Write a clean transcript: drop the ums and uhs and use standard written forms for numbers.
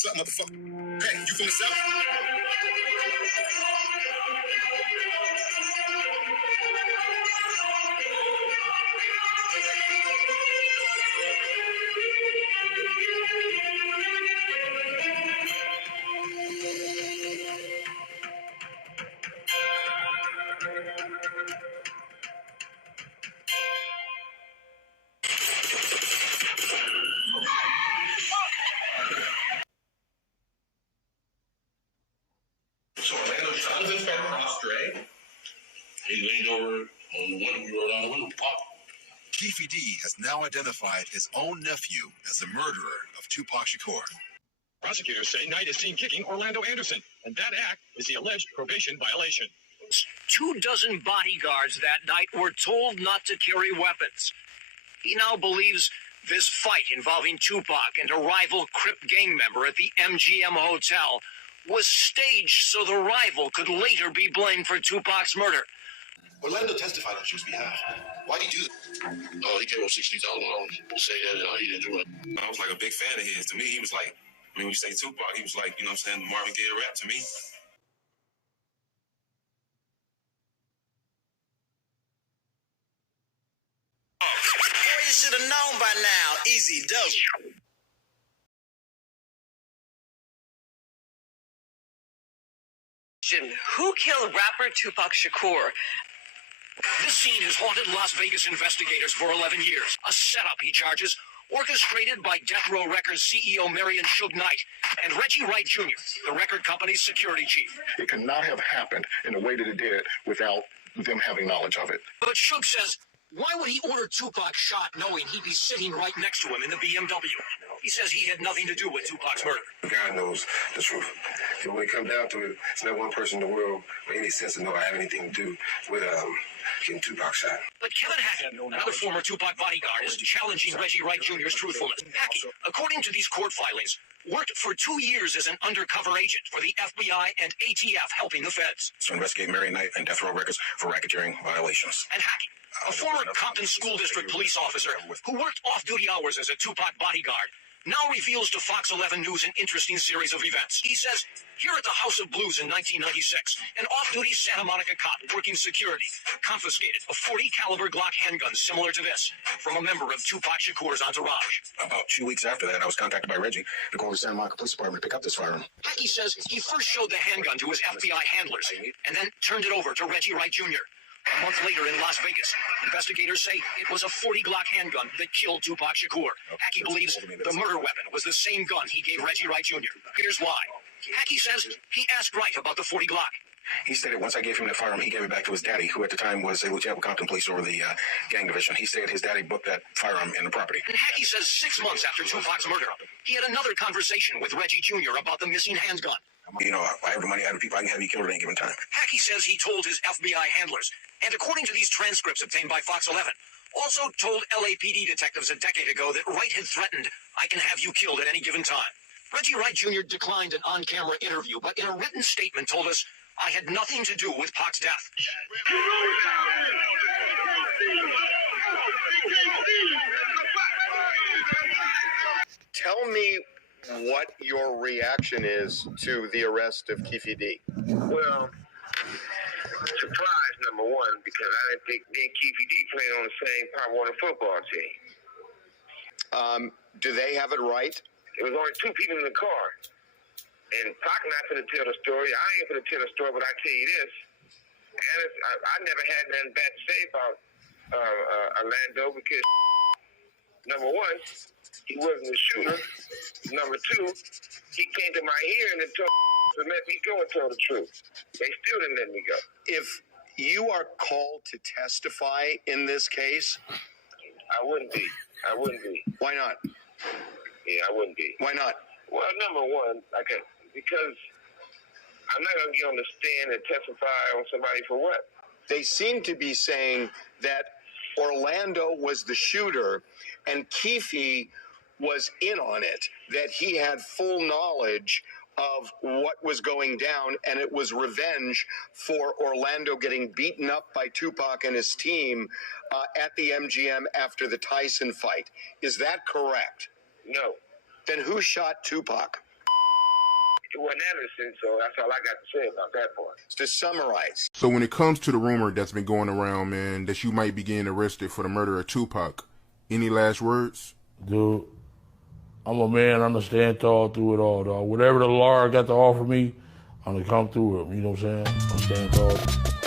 What's up, motherfucker? Hey, you from the South? So Orlando Jonathan fell stray. He leaned over on the window. We rolled down the window. Pop. Keefe D has now identified his own nephew as the murderer of Tupac Shakur. Prosecutors say Knight is seen kicking Orlando Anderson, and that act is the alleged probation violation. 24 bodyguards that night were told not to carry weapons. He now believes this fight involving Tupac and a rival Crip gang member at the MGM Hotel was staged so the rival could later be blamed for Tupac's murder. Orlando testified on Suge's behalf. Why'd he do that? He gave him $60,000 to say that he didn't do it. I was like a big fan of his. To me, he was like, when you say Tupac, he was like, you know what I'm saying, Marvin Gaye rap to me. Boy, you should have known by now. Easy dope. Who killed rapper Tupac Shakur? This scene has haunted Las Vegas investigators for 11 years. A setup, he charges, orchestrated by Death Row Records CEO Marion Suge Knight and Reggie Wright Jr., the record company's security chief. It could not have happened in the way that it did without them having knowledge of it. But Suge says, why would he order Tupac shot knowing he'd be sitting right next to him in the BMW? He says he had nothing to do with Tupac's murder. God knows the truth. When it comes down to it, it's not one person in the world with any sense of know I have anything to do with getting Tupac shot. But Kevin Hackett, another former Tupac bodyguard, is challenging Reggie Wright Jr.'s truthfulness. Hackett, according to these court filings, worked for 2 years as an undercover agent for the FBI and ATF, helping the feds. To investigate Marion Knight and Death Row Records for racketeering violations. And Hackett, a former Compton School District police officer who worked off-duty hours as a Tupac bodyguard, now reveals to Fox 11 News an interesting series of events. He says, here at the House of Blues in 1996, an off-duty Santa Monica cop working security confiscated a .40 caliber Glock handgun similar to this from a member of Tupac Shakur's entourage. About 2 weeks after that, I was contacted by Reggie to call the Santa Monica Police Department to pick up this firearm. Hackett says he first showed the handgun to his FBI handlers and then turned it over to Reggie Wright Jr. A month later in Las Vegas, investigators say it was a .40 Glock handgun that killed Tupac Shakur. Hackett believes the murder weapon was the same gun he gave Reggie Wright Jr. Here's why. Hackett says he asked Wright about the .40 Glock. He stated once I gave him that firearm, he gave it back to his daddy, who at the time was a lieutenant with Compton Police over the gang division. He said his daddy booked that firearm in the property. And Hackett says 6 months after Tupac's murder, he had another conversation with Reggie Jr. about the missing handgun. You know, I have the money, I have the people, I can have you killed at any given time. Hackett says he told his FBI handlers, and according to these transcripts obtained by Fox 11, also told LAPD detectives a decade ago that Wright had threatened, I can have you killed at any given time. Reggie Wright Jr. declined an on-camera interview, but in a written statement told us, I had nothing to do with Pac's death. Tell me what your reaction is to the arrest of Keefe D. Well, surprise number one, because I didn't think me and Keefe D playing on the same Pop Warner football team. Do they have it right? There was only 2 people in the car. And Pac not going to tell the story. I ain't going to tell the story, but I tell you this. I never had nothing bad to say about Orlando because, number one, he wasn't a shooter. Number 2, he came to my hearing and told to let me go and tell the truth. They still didn't let me go. If you are called to testify in this case, I wouldn't be. Why not? Yeah, I wouldn't be. Why not? Well, number one, because I'm not going to get on the stand and testify on somebody for what? They seem to be saying that Orlando was the shooter and Keefe was in on it, that he had full knowledge of what was going down, and it was revenge for Orlando getting beaten up by Tupac and his team at the MGM after the Tyson fight. Is that correct? No. Then who shot Tupac? It wasn't Anderson, so that's all I got to say about that part. To summarize. So when it comes to the rumor that's been going around, man, that you might be getting arrested for the murder of Tupac, any last words? Dude, I'm a man. I'm going to stand tall through it all, dog. Whatever the Lord got to offer me, I'm going to come through it. You know what I'm saying? I'm stand tall.